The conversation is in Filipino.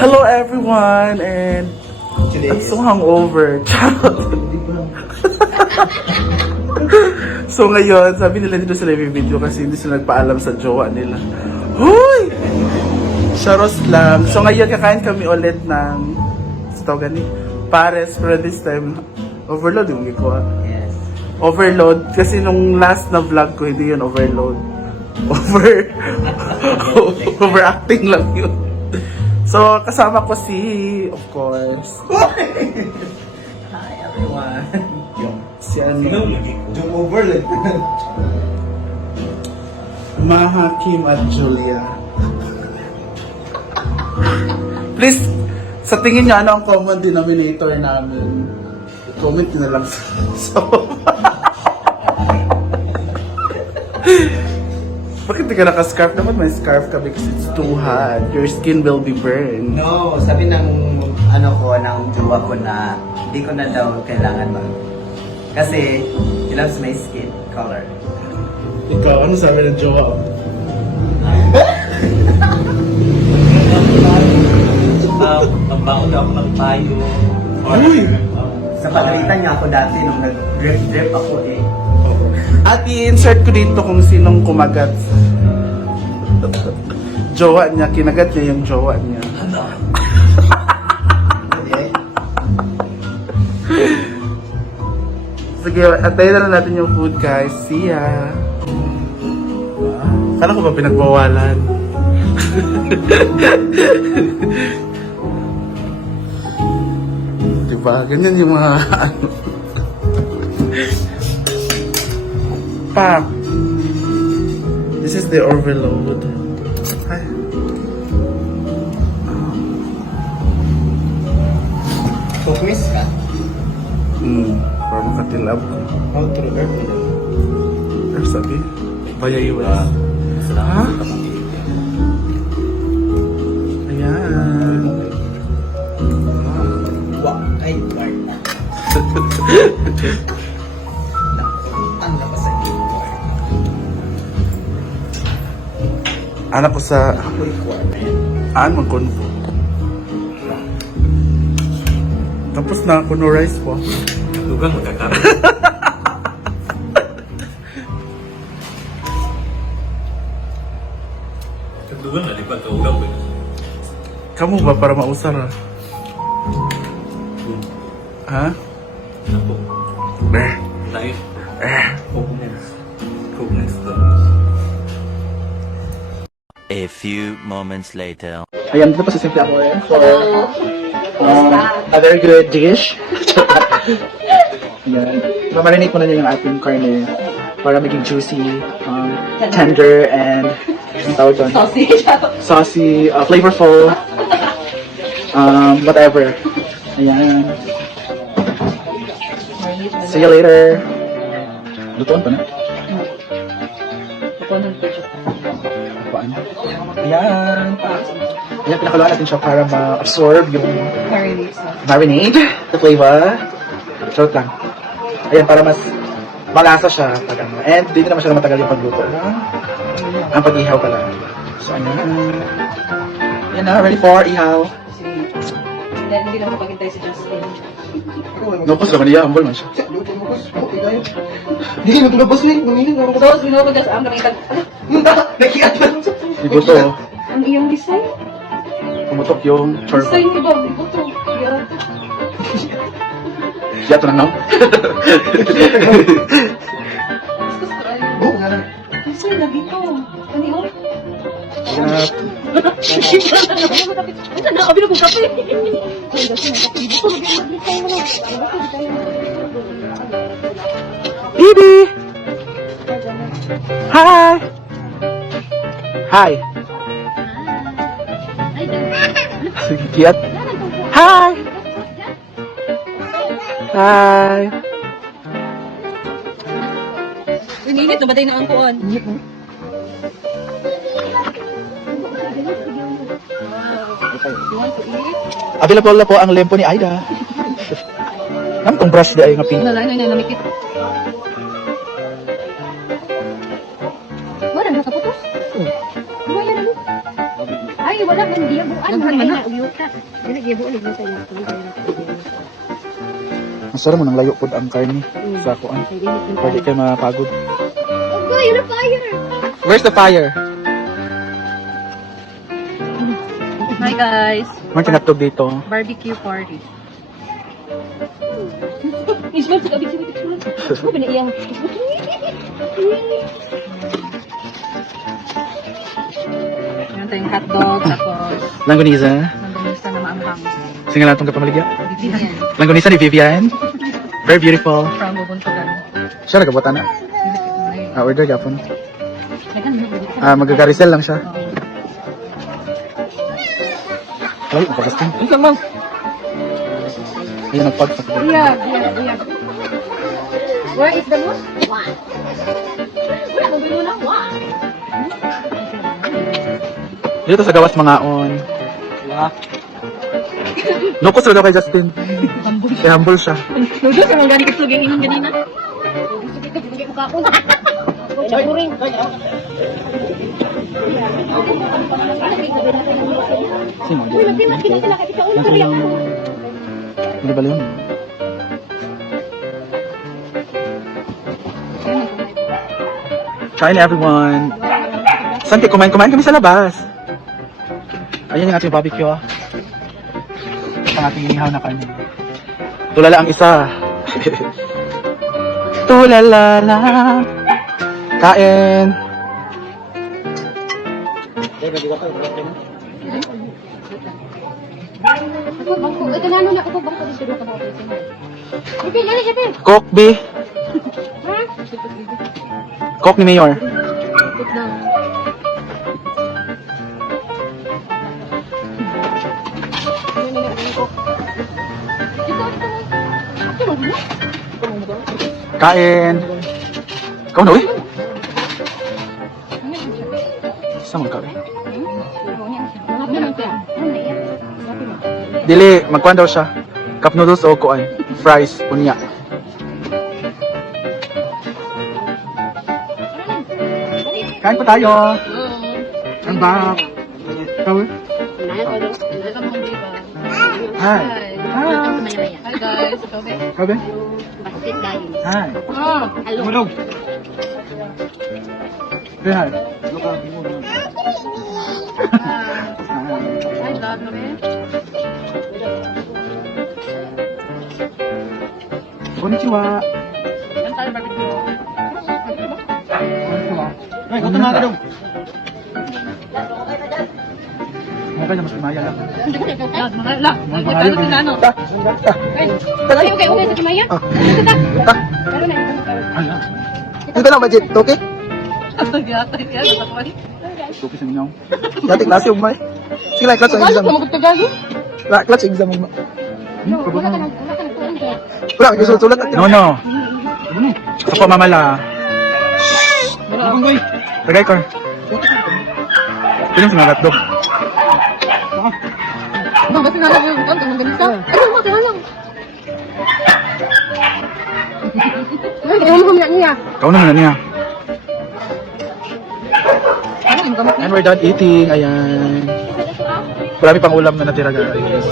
Hello everyone, and I'm so hungover. So ngayon, sabi nila dito sila yung video kasi hindi sila nagpaalam sa jowa nila. Hoy! Charos lang. So ngayon, kakain kami ulit ng pares, pero this time, overload yung giko. Yes. Overload. Kasi nung last na vlog ko, hindi yun overload. Overacting lang yun. So, kasama ko si, of course, Hi everyone. si ano, Yung overload. Maha, Kim at Julia. Please, sa tingin nyo, ano ang common denominator namin? Comment nyo na lang sa Bakit di ka naka-scarf? Dapat may scarf ka because it's too hot. Your skin will be burned. No, sabi ng ng jowa ko na hindi ko na daw kailangan kasi he loves my skin color. Ikaw, ano sabi ng jowa? Magbaon daw ako ng payo. Uy! Sa pagalitan niya ako dati nung nag-drip ako eh. At i-insert ko dito kung sinong kumagat. Jowa niya, kinagat niya yung jowa niya. Sige, antayin na lang natin yung food guys. See ya! Kala ko ba pinagbawalan? Diba? Ganyan yung mga ano. Pap! This is the overload. Hi. Focus ka? Para makatilab ko. How to earth nila? Pero sabi, bayayuan. Ha? Ayan. Wow, ay guard na. Ang labas sa guard. Anak ko sa Uy, guard na yan. aan magkonvo. Tapos na kuno rice po. Dugang magkakaroon. Dugang na, di ba? Kaugang ba? Kamu ba para mausar ha? Ha? Ako. Beh. Tayo. Coolness. Coolness daw. A few moments later. Ayan, dito pa si Simple ako for a very good dish. Ayan. Mamarinate mo na niya yung ating karne para maging juicy, tender, and tawag doon? Saucy, flavorful, whatever. Ayan. See you later. Lutuan pa na? Lutuan. Ayan. Ayan, pinakaluan natin siya para ma-absorb yung marinade, the flavor. Charot lang. Ayan, para mas malasa siya pag ano. And dito naman siya na matagal yung pagluto. Ang pag-ihaw pala. So, ayan. Ayan na, ready for ihaw. Hindi lang mapaghintay si Justin. Nopos naman niya, humble man siya. Hindi, natulabas mo eh. Tapos, binumagas ang kami tag... Nakiat man. Ibuto. Ang iyong design? Pumutok yung chorba. Design ko ba? Ito. Yan. Yato na no? Gusto ko ay... Oo nga na. Design lagi to. Ano yun? Ayan. Ano na? Abi na kong kape. Ay, dati na kape. Ito, mag-design mo na. Bibi! Hi! Hi! Sige, Kiat. Hi! Hi! Init na ba tayo na ang kuwan? Available na po ang lempo ni Aida. Ang tong brush di ay nga pink. Namikit. Wala na kaputos. Wala na. Ay, Ay, wala man giyabuan. Wala na uyuta. Dili giyabuan uyuta niya. Masarap mo nang layo pod ang karne sa kuan. Pwede kayo mapagod. Uy, you're a fire. Where's the fire? Hi guys, May kinatog dito. barbecue party. Ismail, sa kabig sila. Ano ba na iyang? Yan tayong hotdog, tapos Langgonisa. nandunisa na maanghang. Singa natong kapamaligya. Vivian Langgonisa ni Vivian. Very beautiful. from Ubuntugan. Siya nagkabutan na. Order gapon. Magagarisel lang siya. Ay, magkakastin. Ito lang. Ayun, nagpagsak. Yeah. Where is the moon? One. Wala kang gulo na. One. Dito sa gawas mangaon. Nukos daw kay Justin. Kaya humble siya. Nudo sa mga ganit yung inyong ganina. Hindi mo ka una. Wala ko rin. Sino? Pinakilala ka. Ikaw una ka rin. Ano ba yun? Kain everyone. Saan kayo kumain? Kumain kami sa labas. Ayan yung ating barbecue ah. Ito ang ating inihaw na kanin. Tulala ang isa. Tulala lang. Kain. Ako bangko. Ito na na ako bangko dito ka ba? Ito lali ito. Coke B. Ha? Coke ni Mayor. Kain. Ikaw na uy. Isa mong kain. Dili, magkuhan daw siya. Cup noodles o kuan. Fries, unya. Kain pa tayo. Ang back. Ikaw eh? Hi. Hi. Hi guys, Kobe. Kabe? Basket guys. Hi. Hello. Mulog. Say hi. Hi dad, Kobe. Konnichiwa. Yan tayo barbecue. Konnichiwa. Ay, gutom na dong. Mga kanya mas maya lang. Yan, mga la. Nagkano din ano? Okay, okay, sa Maya. Pero na ito. Dito na budget, okay? Yata, yan, natakwan. Okay sa inyo. Dati klase yung may. Sige lang, klase yung exam. Klase yung exam mo. Wala ka nagtuon kaya. Wala, may sulat. No, no. Sa pamamala. Tagay ko. Pinong sinagat dog. Bang, basta nga lang yung konto ng ganito. Ano mo, kaya lang. Ay, ayaw mo kami niya. Kau naman na niya. And we're done eating. Ayan. Marami pang ulam na natira guys.